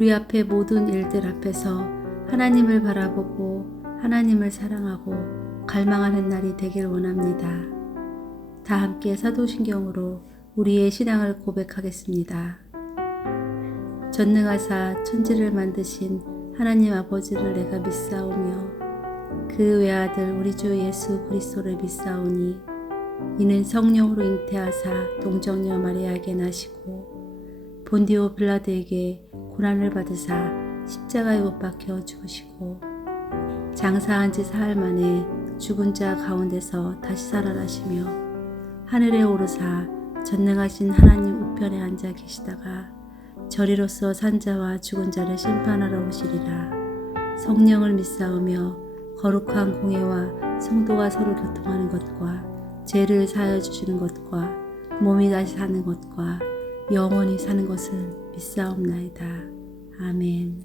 우리 앞에 모든 일들 앞에서 하나님을 바라보고 하나님을 사랑하고 갈망하는 날이 되길 원합니다. 다 함께 사도신경으로 우리의 신앙을 고백하겠습니다. 전능하사 천지를 만드신 하나님 아버지를 내가 믿사오며 그 외아들 우리 주 예수 그리스도를 믿사오니 이는 성령으로 잉태하사 동정녀 마리아에게 나시고 본디오 빌라도에게 고난을 받으사 십자가에 못 박혀 죽으시고 장사한 지 사흘 만에 죽은 자 가운데서 다시 살아나시며 하늘에 오르사 전능하신 하나님 우편에 앉아 계시다가 저리로서 산자와 죽은 자를 심판하러 오시리라. 성령을 믿사오며 거룩한 공예와 성도가 서로 교통하는 것과 죄를 사하여 주시는 것과 몸이 다시 사는 것과 영원히 사는 것을 믿사옵나이다. 아멘.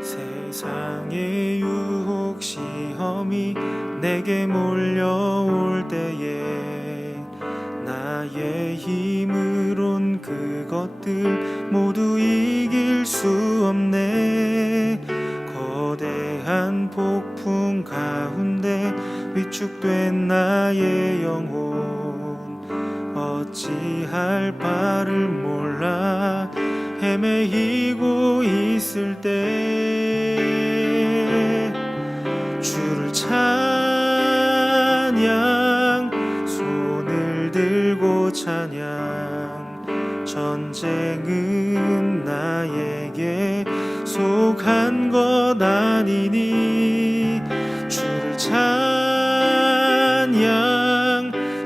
세상의 유혹 시험이 내게 몰려올 때에 나의 힘으론 그것들 모두 이길 수 없네. 거대한 폭풍 가운데 위축된 나의 영혼 어찌할 바를 몰라 헤매이고 있을 때 주를 찬양 손을 들고 찬양 전쟁은 나에게 속한 것 아니니 주를 찬양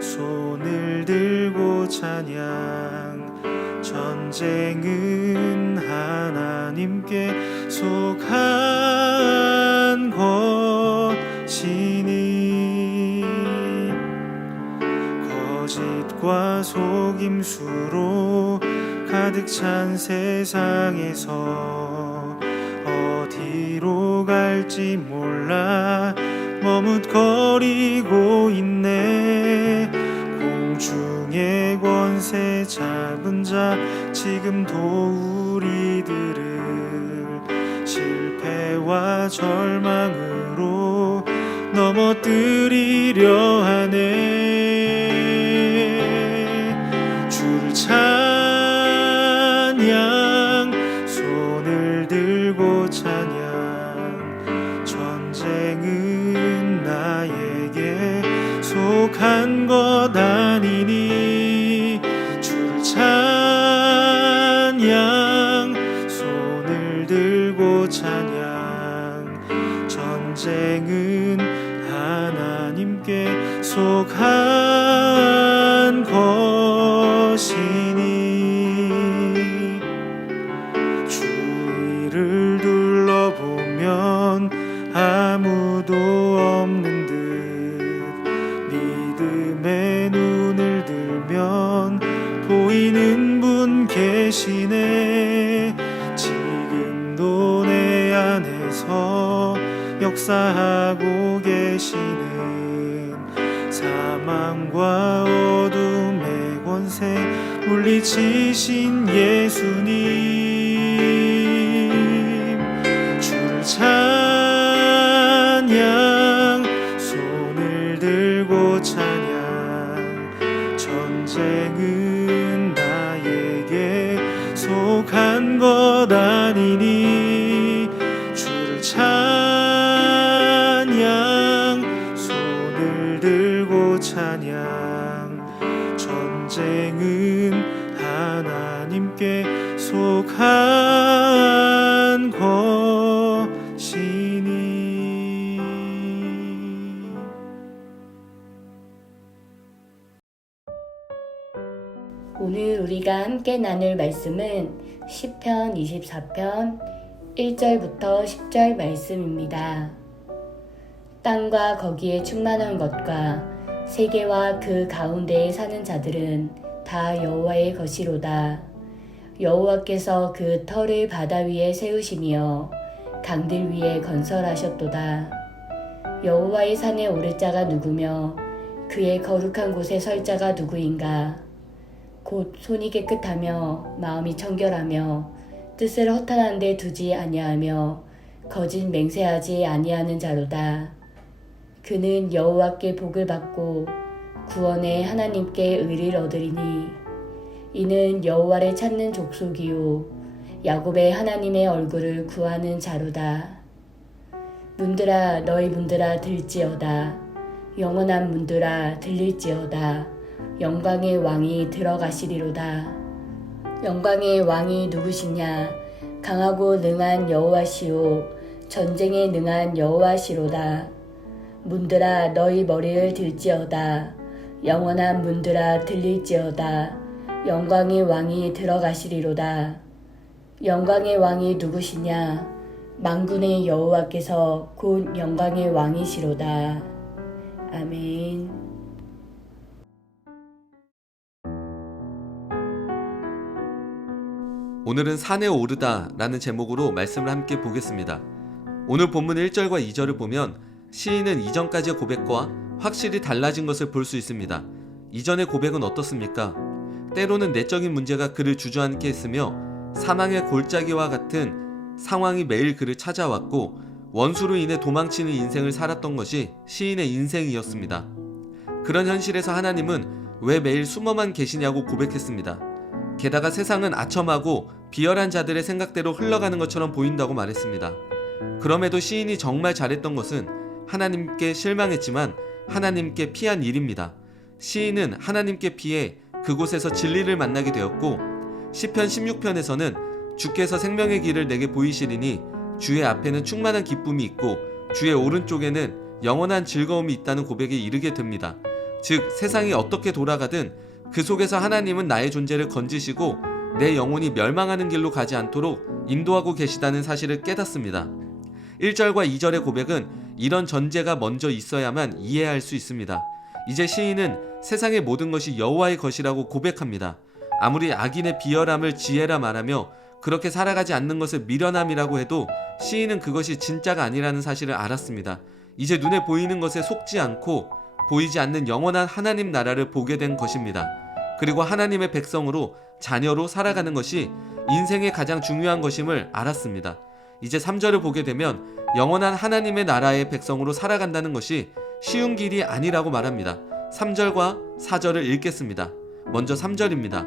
손을 들고 찬양 전쟁은 하나님께 속한 것이니 거짓과 속임수로 가득 찬 세상에서 어디로 갈지 몰라 머뭇거리고 있네. 공중의 권세 잡은 자 지금도 우리들을 실패와 절망으로 넘어뜨리려 하네. 주를 찬양 손을 들고 찬양 전쟁은 나에게 속한 것 아니니 주를 찬양 손을 들고 찬양 전쟁은 하나님께 속한 것이니 주위를 둘러보면 아무도 없는 듯 믿음의 눈을 들면 보이는 분 계시네. 지금도 내 안에서 역사하고 계시는 사망과 어둠의 권세 물리치신 예수님 주를 찬양 손을 들고 찬양 전쟁은 나에게 속한 것 아니니 주를 찬양 손을 들고 찬양 전쟁은 하나님께 속한 것이니. 오늘 우리가 함께 나눌 말씀은 시편 24편 1절부터 10절 말씀입니다. 땅과 거기에 충만한 것과 세계와 그 가운데에 사는 자들은 다 여호와의 것이로다. 여호와께서 그 터를 바다 위에 세우시며 강들 위에 건설하셨도다. 여호와의 산에 오를 자가 누구며 그의 거룩한 곳에 설 자가 누구인가? 곧 손이 깨끗하며 마음이 청결하며 뜻을 허탄한 데 두지 아니하며 거짓 맹세하지 아니하는 자로다. 그는 여호와께 복을 받고 구원의 하나님께 의를 얻으리니 이는 여호와를 찾는 족속이요 야곱의 하나님의 얼굴을 구하는 자로다. 문들아 너희 문들아 들지어다. 영원한 문들아 들릴지어다. 영광의 왕이 들어가시리로다. 영광의 왕이 누구시냐? 강하고 능한 여호와시오 전쟁에 능한 여호와시로다. 문들아 너희 머리를 들지어다. 영원한 문들아 들릴지어다. 영광의 왕이 들어가시리로다. 영광의 왕이 누구시냐? 만군의 여호와께서 곧 영광의 왕이시로다. 아멘. 오늘은 산에 오르다 라는 제목으로 말씀을 함께 보겠습니다. 오늘 본문 1절과 2절을 보면 시인은 이전까지의 고백과 확실히 달라진 것을 볼 수 있습니다. 이전의 고백은 어떻습니까? 때로는 내적인 문제가 그를 주저앉게 했으며 사망의 골짜기와 같은 상황이 매일 그를 찾아왔고 원수로 인해 도망치는 인생을 살았던 것이 시인의 인생이었습니다. 그런 현실에서 하나님은 왜 매일 숨어만 계시냐고 고백했습니다. 게다가 세상은 아첨하고 비열한 자들의 생각대로 흘러가는 것처럼 보인다고 말했습니다. 그럼에도 시인이 정말 잘했던 것은 하나님께 실망했지만 하나님께 피한 일입니다. 시인은 하나님께 피해 그곳에서 진리를 만나게 되었고 시편 16편에서는 주께서 생명의 길을 내게 보이시리니 주의 앞에는 충만한 기쁨이 있고 주의 오른쪽에는 영원한 즐거움이 있다는 고백에 이르게 됩니다. 즉 세상이 어떻게 돌아가든 그 속에서 하나님은 나의 존재를 건지시고 내 영혼이 멸망하는 길로 가지 않도록 인도하고 계시다는 사실을 깨닫습니다. 1절과 2절의 고백은 이런 전제가 먼저 있어야만 이해할 수 있습니다. 이제 시인은 세상의 모든 것이 여호와의 것이라고 고백합니다. 아무리 악인의 비열함을 지혜라 말하며 그렇게 살아가지 않는 것을 미련함이라고 해도 시인은 그것이 진짜가 아니라는 사실을 알았습니다. 이제 눈에 보이는 것에 속지 않고 보이지 않는 영원한 하나님 나라를 보게 된 것입니다. 그리고 하나님의 백성으로 자녀로 살아가는 것이 인생의 가장 중요한 것임을 알았습니다. 이제 3절을 보게 되면 영원한 하나님의 나라의 백성으로 살아간다는 것이 쉬운 길이 아니라고 말합니다. 3절과 4절을 읽겠습니다. 먼저 3절입니다.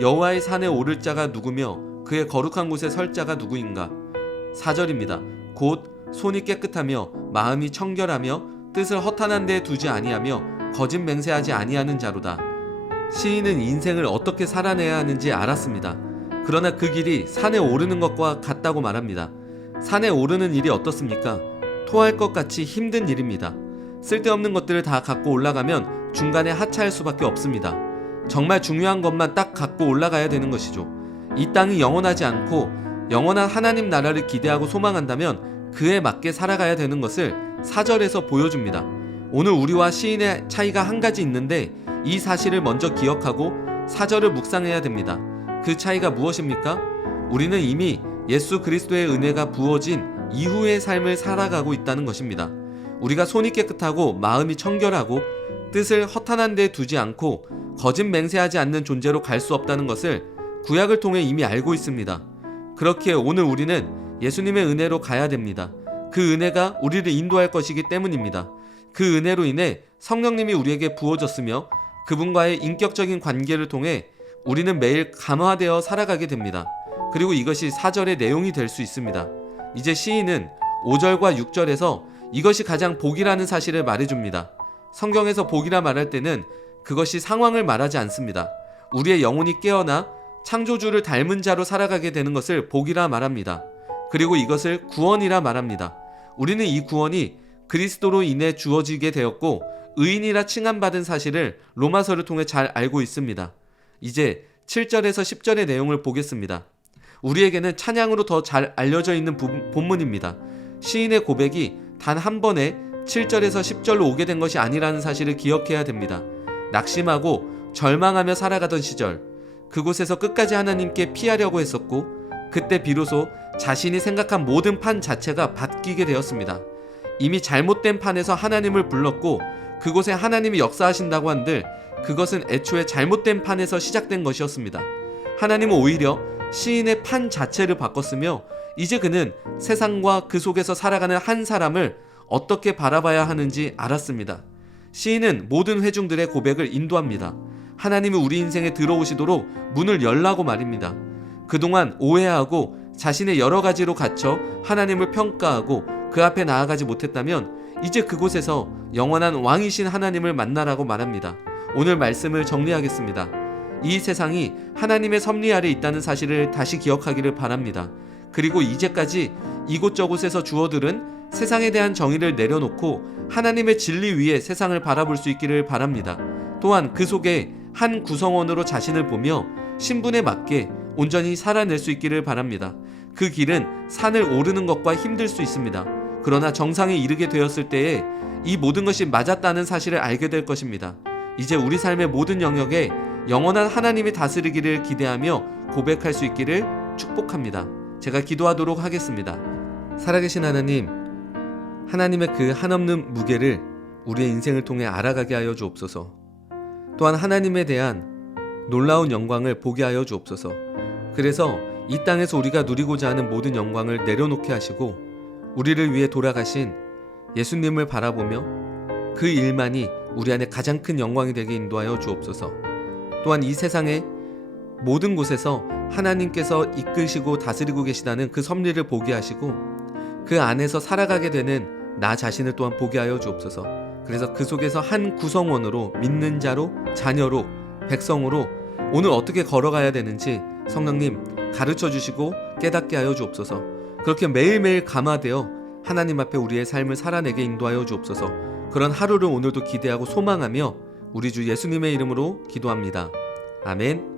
여호와의 산에 오를 자가 누구며 그의 거룩한 곳에 설 자가 누구인가? 4절입니다. 곧 손이 깨끗하며 마음이 청결하며 뜻을 허탄한 데 두지 아니하며 거짓 맹세하지 아니하는 자로다. 시인은 인생을 어떻게 살아내야 하는지 알았습니다. 그러나 그 길이 산에 오르는 것과 같다고 말합니다. 산에 오르는 일이 어떻습니까? 토할 것 같이 힘든 일입니다. 쓸데없는 것들을 다 갖고 올라가면 중간에 하차할 수밖에 없습니다. 정말 중요한 것만 딱 갖고 올라가야 되는 것이죠. 이 땅이 영원하지 않고 영원한 하나님 나라를 기대하고 소망한다면 그에 맞게 살아가야 되는 것을 4절에서 보여줍니다. 오늘 우리와 시인의 차이가 한 가지 있는데 이 사실을 먼저 기억하고 4절을 묵상해야 됩니다. 그 차이가 무엇입니까? 우리는 이미 예수 그리스도의 은혜가 부어진 이후의 삶을 살아가고 있다는 것입니다. 우리가 손이 깨끗하고 마음이 청결하고 뜻을 허탄한 데 두지 않고 거짓 맹세하지 않는 존재로 갈 수 없다는 것을 구약을 통해 이미 알고 있습니다. 그렇기에 오늘 우리는 예수님의 은혜로 가야 됩니다. 그 은혜가 우리를 인도할 것이기 때문입니다. 그 은혜로 인해 성령님이 우리에게 부어졌으며 그분과의 인격적인 관계를 통해 우리는 매일 감화되어 살아가게 됩니다. 그리고 이것이 4절의 내용이 될 수 있습니다. 이제 시인은 5절과 6절에서 이것이 가장 복이라는 사실을 말해줍니다. 성경에서 복이라 말할 때는 그것이 상황을 말하지 않습니다. 우리의 영혼이 깨어나 창조주를 닮은 자로 살아가게 되는 것을 복이라 말합니다. 그리고 이것을 구원이라 말합니다. 우리는 이 구원이 그리스도로 인해 주어지게 되었고 의인이라 칭함받은 사실을 로마서를 통해 잘 알고 있습니다. 이제 7절에서 10절의 내용을 보겠습니다. 우리에게는 찬양으로 더 잘 알려져 있는 본문입니다. 시인의 고백이 단 한 번에 7절에서 10절로 오게 된 것이 아니라는 사실을 기억해야 됩니다. 낙심하고 절망하며 살아가던 시절, 그곳에서 끝까지 하나님께 피하려고 했었고, 그때 비로소 자신이 생각한 모든 판 자체가 바뀌게 되었습니다. 이미 잘못된 판에서 하나님을 불렀고 그곳에 하나님이 역사하신다고 한들 그것은 애초에 잘못된 판에서 시작된 것이었습니다. 하나님은 오히려 시인의 판 자체를 바꿨으며 이제 그는 세상과 그 속에서 살아가는 한 사람을 어떻게 바라봐야 하는지 알았습니다. 시인은 모든 회중들의 고백을 인도합니다. 하나님이 우리 인생에 들어오시도록 문을 열라고 말입니다. 그동안 오해하고 자신의 여러 가지로 갇혀 하나님을 평가하고 그 앞에 나아가지 못했다면 이제 그곳에서 영원한 왕이신 하나님을 만나라고 말합니다. 오늘 말씀을 정리하겠습니다. 이 세상이 하나님의 섭리 아래 있다는 사실을 다시 기억하기를 바랍니다. 그리고 이제까지 이곳저곳에서 주어들은 세상에 대한 정의를 내려놓고 하나님의 진리 위에 세상을 바라볼 수 있기를 바랍니다. 또한 그 속에 한 구성원으로 자신을 보며 신분에 맞게 온전히 살아낼 수 있기를 바랍니다. 그 길은 산을 오르는 것과 힘들 수 있습니다. 그러나 정상에 이르게 되었을 때에 이 모든 것이 맞았다는 사실을 알게 될 것입니다. 이제 우리 삶의 모든 영역에 영원한 하나님이 다스리기를 기대하며 고백할 수 있기를 축복합니다. 제가 기도하도록 하겠습니다. 살아계신 하나님, 하나님의 그 한없는 무게를 우리의 인생을 통해 알아가게 하여 주옵소서. 또한 하나님에 대한 놀라운 영광을 보게 하여 주옵소서. 그래서 이 땅에서 우리가 누리고자 하는 모든 영광을 내려놓게 하시고 우리를 위해 돌아가신 예수님을 바라보며 그 일만이 우리 안에 가장 큰 영광이 되게 인도하여 주옵소서. 또한 이 세상의 모든 곳에서 하나님께서 이끄시고 다스리고 계시다는 그 섭리를 보게 하시고 그 안에서 살아가게 되는 나 자신을 또한 보게 하여 주옵소서. 그래서 그 속에서 한 구성원으로, 믿는 자로, 자녀로, 백성으로 오늘 어떻게 걸어가야 되는지 성령님 가르쳐 주시고 깨닫게 하여 주옵소서. 그렇게 매일매일 감화되어 하나님 앞에 우리의 삶을 살아내게 인도하여 주옵소서. 그런 하루를 오늘도 기대하고 소망하며 우리 주 예수님의 이름으로 기도합니다. 아멘.